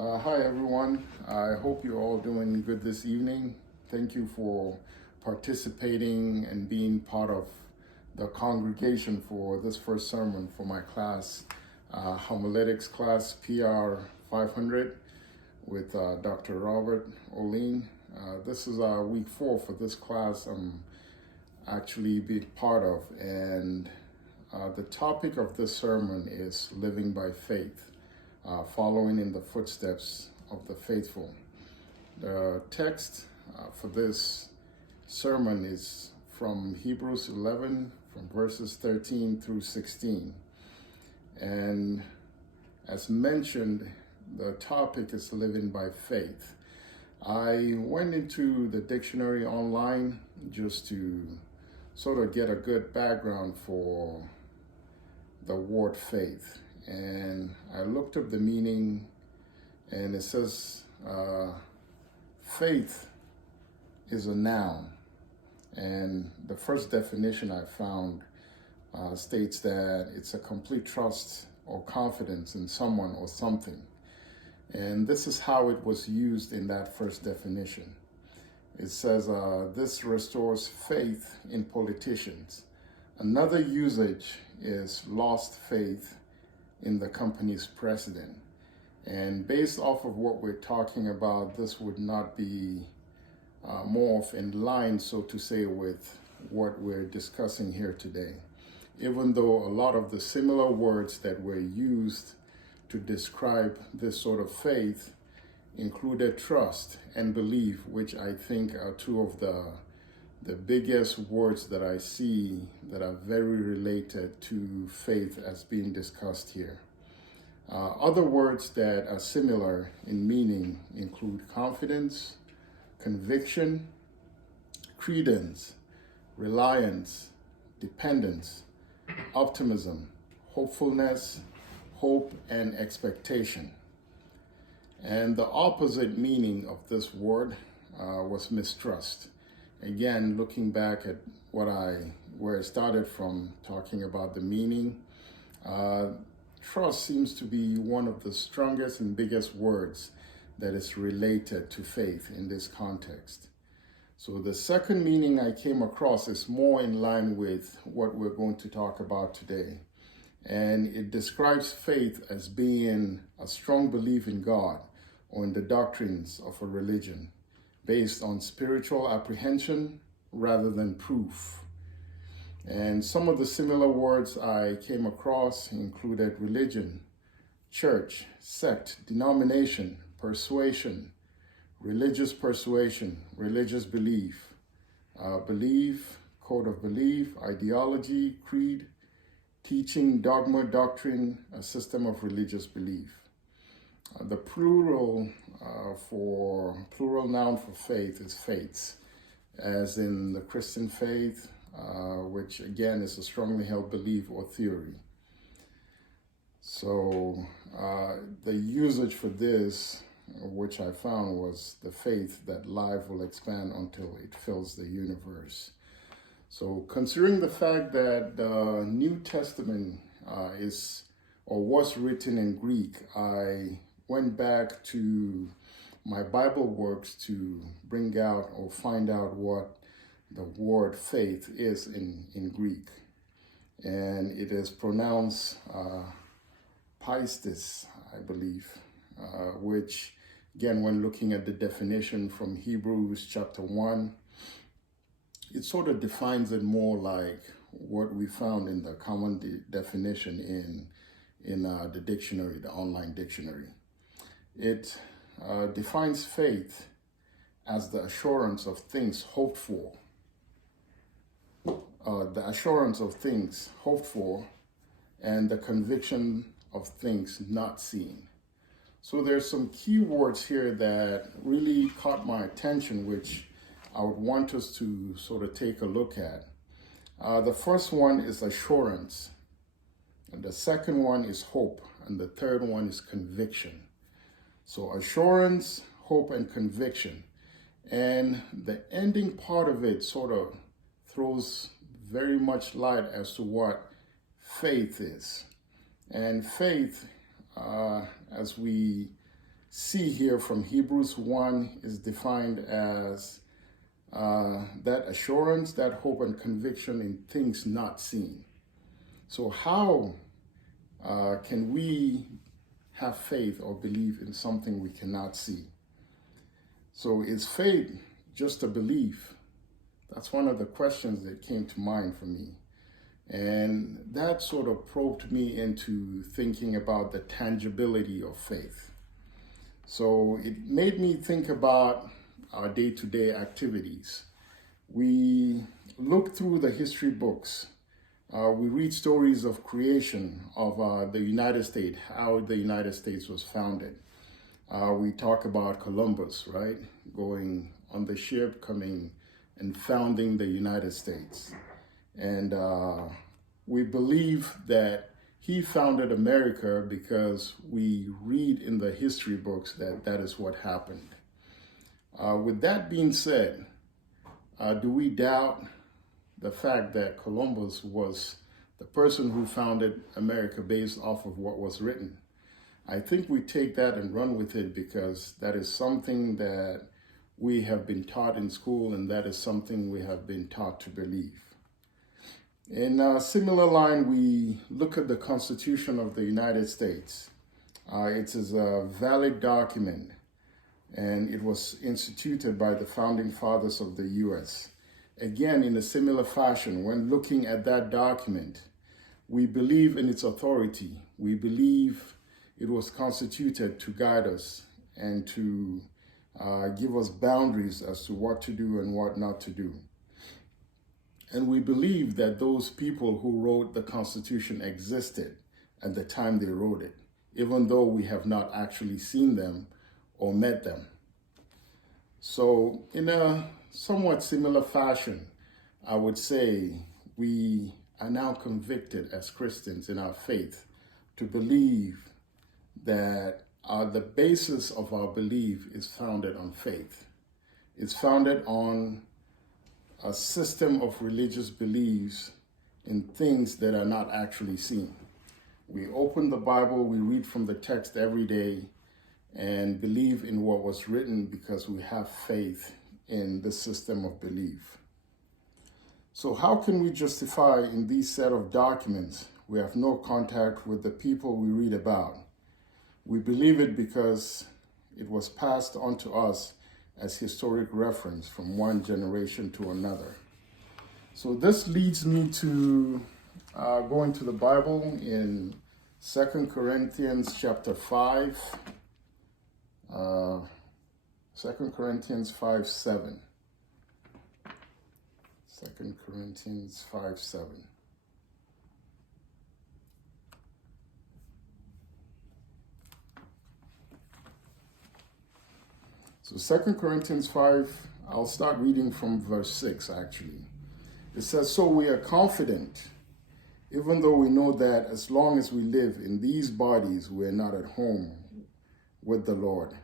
Hi everyone. I hope you're all doing good this evening. Thank you for participating and being part of the congregation for this first sermon for my class, Homiletics class PR500 with Dr. Robert Oline. This is week 4 for this class I'm actually being part of, and the topic of this sermon is living by faith. Following in the footsteps of the faithful. The text for this sermon is from Hebrews 11, from verses 13 through 16. And as mentioned, the topic is living by faith. I went into the dictionary online just to sort of get a good background for the word faith. And I looked up the meaning, and it says faith is a noun. And the first definition I found states that it's a complete trust or confidence in someone or something. And this is how it was used in that first definition. It says this restores faith in politicians. Another usage is lost faith in the company's president. And based off of what we're talking about, this would not be more of in line, so to say, with what we're discussing here today. Even though a lot of the similar words that were used to describe this sort of faith included trust and belief, which I think are two of the biggest words that I see that are very related to faith as being discussed here. Other words that are similar in meaning include confidence, conviction, credence, reliance, dependence, optimism, hopefulness, hope, and expectation. And the opposite meaning of this word was mistrust. Again, looking back at where I started from, talking about the meaning, trust seems to be one of the strongest and biggest words that is related to faith in this context. So the second meaning I came across is more in line with what we're going to talk about today. And it describes faith as being a strong belief in God or in the doctrines of a religion, based on spiritual apprehension rather than proof. And some of the similar words I came across included religion, church, sect, denomination, persuasion, religious belief, belief, code of belief, ideology, creed, teaching, dogma, doctrine, a system of religious belief. The plural noun for faith is faiths, as in the Christian faith, which again is a strongly held belief or theory. So the usage for this, which I found, was the faith that life will expand until it fills the universe. So considering the fact that the New Testament was written in Greek, I went back to my Bible works to bring out or find out what the word faith is in Greek. And it is pronounced pistis, I believe, which, again, when looking at the definition from Hebrews chapter 1, it sort of defines it more like what we found in the common definition in the dictionary, the online dictionary. It defines faith as the assurance of things hoped for. The assurance of things hoped for and the conviction of things not seen. So there's some key words here that really caught my attention, which I would want us to sort of take a look at. The first one is assurance, and the second one is hope, and the third one is conviction. So assurance, hope, and conviction. And the ending part of it sort of throws very much light as to what faith is. And faith, as we see here from Hebrews 1 is defined as that assurance, that hope and conviction in things not seen. So how can we have faith or believe in something we cannot see? So is faith just a belief? That's one of the questions that came to mind for me. And that sort of probed me into thinking about the tangibility of faith. So it made me think about our day-to-day activities. We look through the history books. We read stories of creation of the United States, how the United States was founded. We talk about Columbus, right? Going on the ship, coming and founding the United States. And we believe that he founded America because we read in the history books that that is what happened. With that being said, do we doubt the fact that Columbus was the person who founded America based off of what was written? I think we take that and run with it because that is something that we have been taught in school, and that is something we have been taught to believe. In a similar line, we look at the Constitution of the United States. It is a valid document, and it was instituted by the founding fathers of the U.S. Again, in a similar fashion, when looking at that document, we believe in its authority. We believe it was constituted to guide us and to give us boundaries as to what to do and what not to do. And we believe that those people who wrote the Constitution existed at the time they wrote it, even though we have not actually seen them or met them. So in a somewhat similar fashion, I would say we are now convicted as Christians in our faith to believe that the basis of our belief is founded on faith. It's founded on a system of religious beliefs in things that are not actually seen. We open the Bible, we read from the text every day, and believe in what was written because we have faith in the system of belief. So how can we justify in these set of documents we have no contact with the people we read about? We believe it because it was passed on to us as historic reference from one generation to another. So this leads me to going to the Bible in 2 Corinthians chapter 5, 2 Corinthians 5:7. 2 Corinthians 5:7. So 2 Corinthians 5, I'll start reading from verse 6 actually. It says, "So we are confident, even though we know that as long as we live in these bodies, we are not at home with the Lord.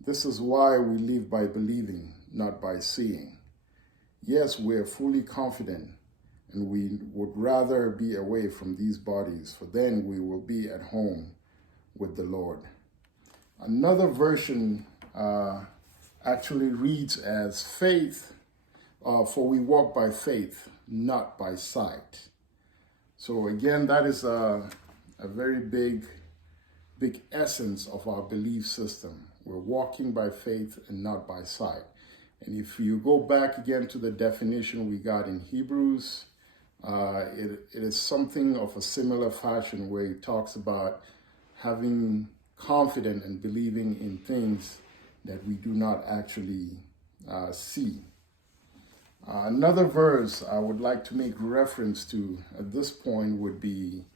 This is why we live by believing, not by seeing. Yes, we are fully confident, and we would rather be away from these bodies, for then we will be at home with the Lord." Another version actually reads as faith, for we walk by faith, not by sight. So again, that is a very big essence of our belief system. We're walking by faith and not by sight. And if you go back again to the definition we got in Hebrews, it is something of a similar fashion where it talks about having confidence and believing in things that we do not actually see. Another verse I would like to make reference to at this point would be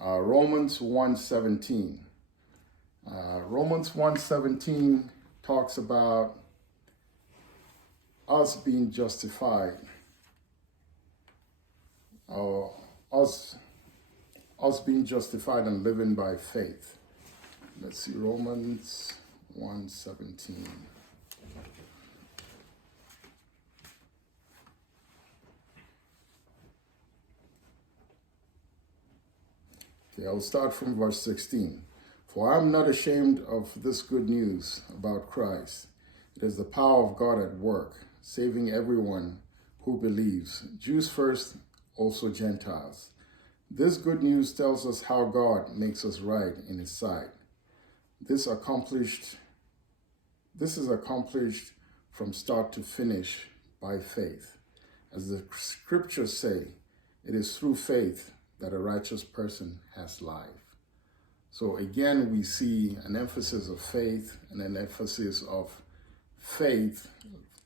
Romans 1:17. Romans 1:17 talks about us being justified, us being justified and living by faith. Let's see, Romans 1:17. Okay, I'll start from verse 16. For I am not ashamed of this good news about Christ. It is the power of God at work, saving everyone who believes, Jews first, also Gentiles. This good news tells us how God makes us right in his sight. This is accomplished from start to finish by faith. As the scriptures say, it is through faith that a righteous person has life. So again, we see an emphasis of faith and an emphasis of faith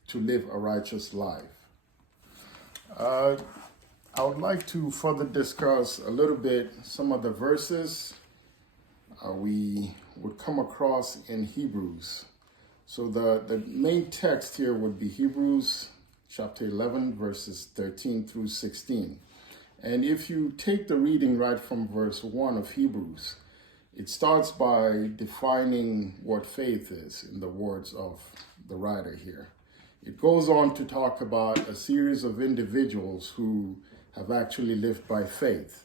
to live a righteous life. I would like to further discuss a little bit some of the verses we would come across in Hebrews. So the main text here would be Hebrews chapter 11, verses 13 through 16. And if you take the reading right from verse 1 of Hebrews, it starts by defining what faith is in the words of the writer here. It goes on to talk about a series of individuals who have actually lived by faith.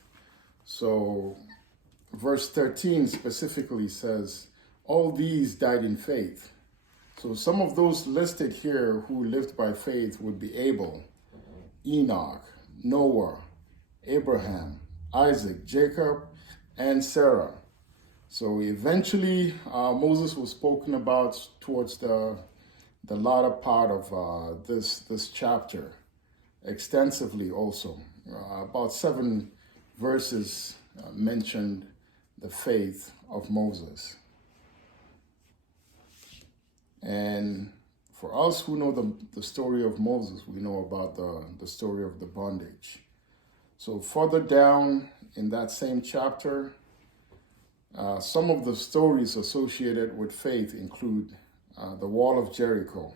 So verse 13 specifically says, all these died in faith. So some of those listed here who lived by faith would be Abel, Enoch, Noah, Abraham, Isaac, Jacob, and Sarah. So eventually, Moses was spoken about towards the latter part of this chapter, extensively also. About 7 verses mentioned the faith of Moses. And for us who know the story of Moses, we know about the story of the bondage. So further down in that same chapter, some of the stories associated with faith include the wall of Jericho,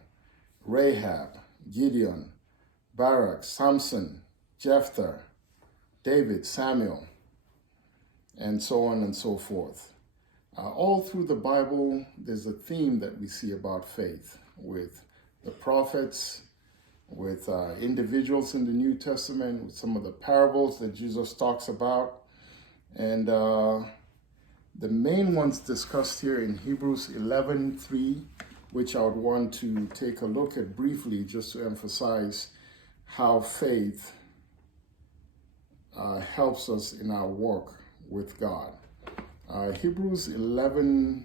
Rahab, Gideon, Barak, Samson, Jephthah, David, Samuel, and so on and so forth. All through the Bible, there's a theme that we see about faith with the prophets, with individuals in the New Testament, with some of the parables that Jesus talks about. And the main ones discussed here in Hebrews 11:3, which I would want to take a look at briefly just to emphasize how faith helps us in our walk with God. Hebrews 11,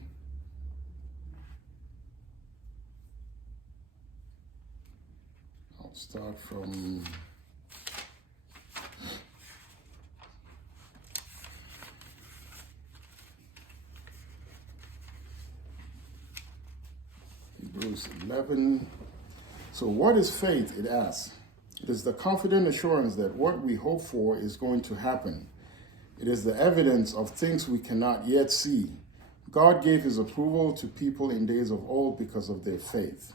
I'll start from Hebrews 11. So what is faith, it asks? It is the confident assurance that what we hope for is going to happen. It is the evidence of things we cannot yet see. God gave his approval to people in days of old because of their faith.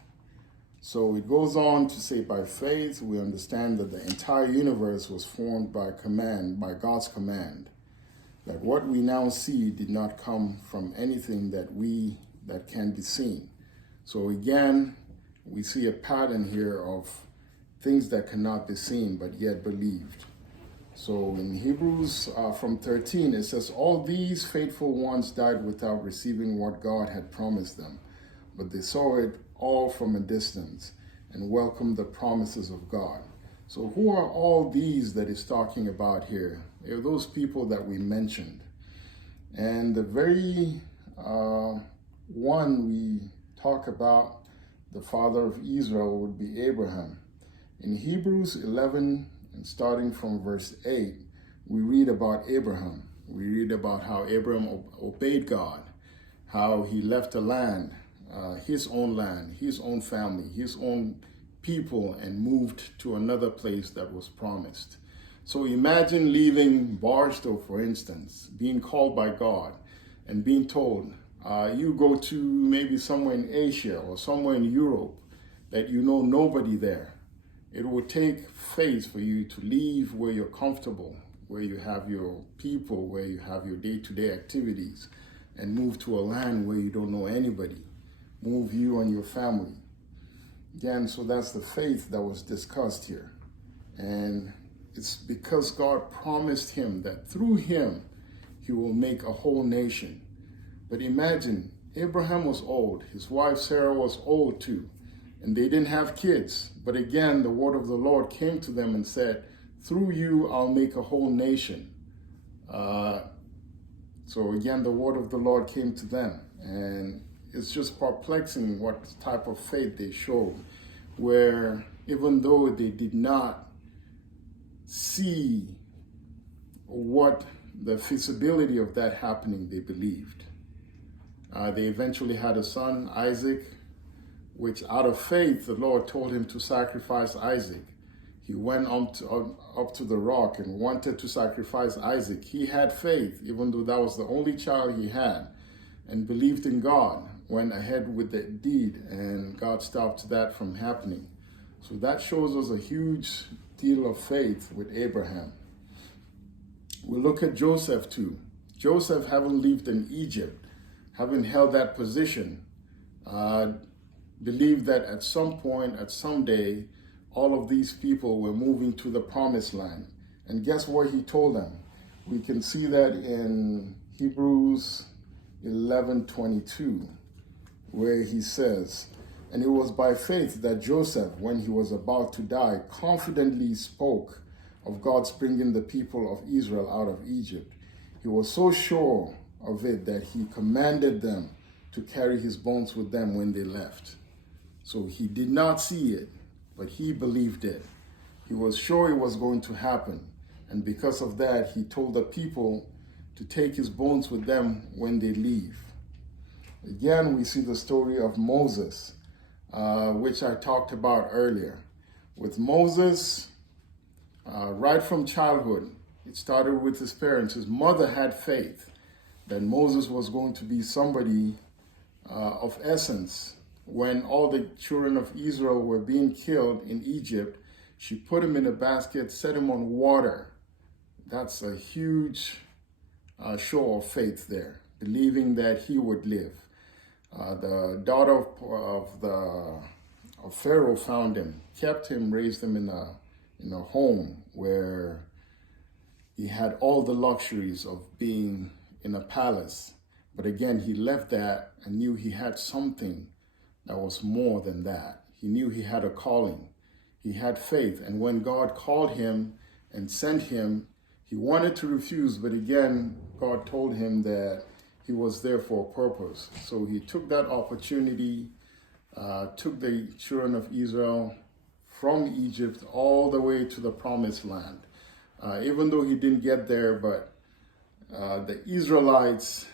So it goes on to say, by faith, we understand that the entire universe was formed by God's command. That what we now see did not come from anything that can be seen. So again, we see a pattern here of things that cannot be seen but yet believed. So in Hebrews from 13, it says, all these faithful ones died without receiving what God had promised them, but they saw it all from a distance and welcomed the promises of God. So who are all these that is talking about here? They're those people that we mentioned. And the very one we talk about, the father of Israel, would be Abraham. In Hebrews 11, and starting from verse 8, we read about Abraham. We read about how Abraham obeyed God, how he left a land, his own family, his own people, and moved to another place that was promised. So imagine leaving Barstow, for instance, being called by God and being told, you go to maybe somewhere in Asia or somewhere in Europe that you know nobody there. It would take faith for you to leave where you're comfortable, where you have your people, where you have your day-to-day activities, and move to a land where you don't know anybody. Move you and your family. Again, so that's the faith that was discussed here. And it's because God promised him that through him, he will make a whole nation. But imagine, Abraham was old, his wife Sarah was old too, and they didn't have kids. But again, the word of the Lord came to them and said, through you, I'll make a whole nation. So again, the word of the Lord came to them. And it's just perplexing what type of faith they showed, where even though they did not see what the feasibility of that happening, they believed. They eventually had a son, Isaac, which out of faith, the Lord told him to sacrifice Isaac. He went up to the rock and wanted to sacrifice Isaac. He had faith, even though that was the only child he had, and believed in God, went ahead with the deed, and God stopped that from happening. So that shows us a huge deal of faith with Abraham. We look at Joseph too. Joseph, having lived in Egypt, having held that position, believed that at some point, at some day, all of these people were moving to the promised land. And guess what he told them? We can see that in Hebrews 11:22, where he says, and it was by faith that Joseph, when he was about to die, confidently spoke of God's bringing the people of Israel out of Egypt. He was so sure of it that he commanded them to carry his bones with them when they left. So he did not see it, but he believed it. He was sure it was going to happen. And because of that, he told the people to take his bones with them when they leave. Again, we see the story of Moses, which I talked about earlier. With Moses, right from childhood, it started with his parents. His mother had faith that Moses was going to be somebody of essence. When all the children of Israel were being killed in Egypt, she put him in a basket, set him on water. That's a huge show of faith there, believing that he would live. The daughter of Pharaoh found him, kept him, raised him in a home where he had all the luxuries of being in a palace. But again, he left that and knew he had something that was more than that. He knew he had a calling. He had faith. And when God called him and sent him, he wanted to refuse, but again, God told him that he was there for a purpose. So he took that opportunity, took the children of Israel from Egypt all the way to the promised land. Even though he didn't get there, but the Israelites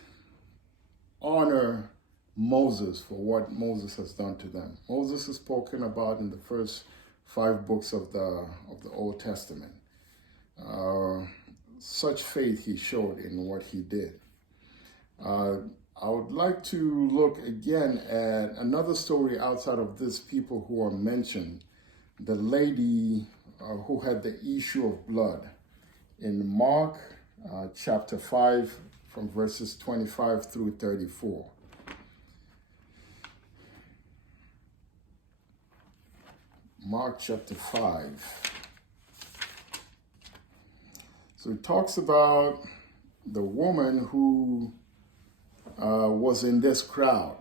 honor Moses for what Moses has done to them. Moses is spoken about in the first 5 books of the Old Testament. Such faith he showed in what he did. I would like to look again at another story outside of these people who are mentioned. The lady who had the issue of blood in Mark chapter 5 from verses 25 through 34. Mark chapter 5. So it talks about the woman who was in this crowd.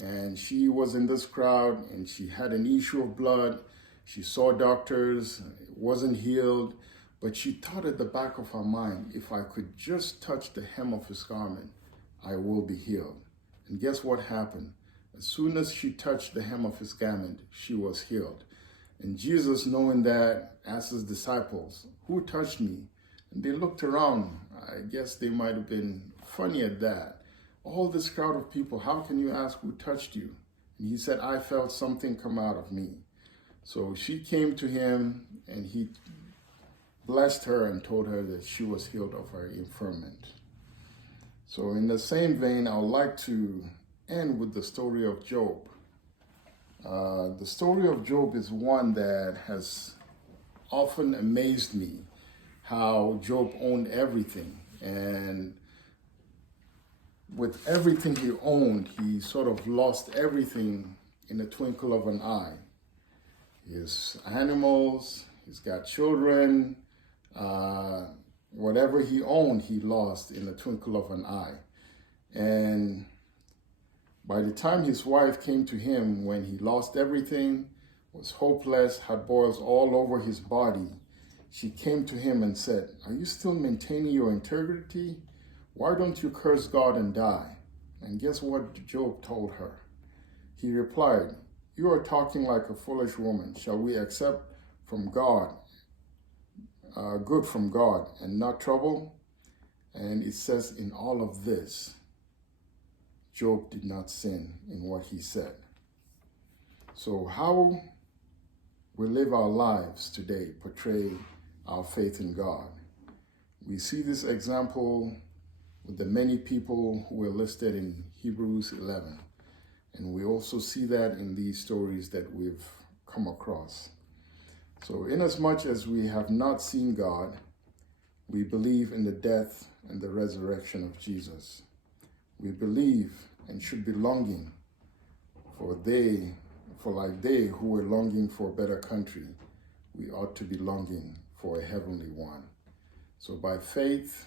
And she was in this crowd and she had an issue of blood. She saw doctors, wasn't healed, but she thought at the back of her mind, if I could just touch the hem of his garment, I will be healed. And guess what happened? As soon as she touched the hem of his garment, she was healed. And Jesus, knowing that, asked his disciples, who touched me? And they looked around. I guess they might have been funny at that. All this crowd of people, how can you ask who touched you? And he said, I felt something come out of me. So she came to him and he blessed her and told her that she was healed of her infirmity. So in the same vein, I would like to end with the story of Job. The story of Job is one that has often amazed me, how Job owned everything. And with everything he owned, he sort of lost everything in a twinkle of an eye. His animals, he's got children, whatever he owned, he lost in a twinkle of an eye. And By the time his wife came to him when he lost everything, was hopeless, had boils all over his body, she came to him and said, "Are you still maintaining your integrity? Why don't you curse God and die?" And guess what Job told her? He replied, "You are talking like a foolish woman. Shall we accept from God, good from God, and not trouble?" And it says, in all of this, Job did not sin in what he said. So how we live our lives today portray our faith in God. We see this example with the many people who were listed in Hebrews 11. And we also see that in these stories that we've come across. So inasmuch as we have not seen God, we believe in the death and the resurrection of Jesus. We believe and should be longing for like they who were longing for a better country, we ought to be longing for a heavenly one. So by faith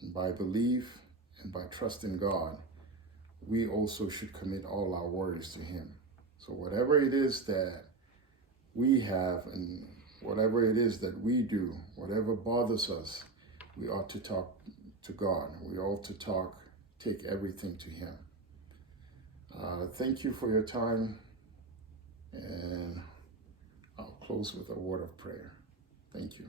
and by belief and by trust in God, we also should commit all our worries to him. So whatever it is that we have and whatever it is that we do, whatever bothers us, we ought to talk to God. We ought to take everything to him. Thank you for your time, and I'll close with a word of prayer. Thank you.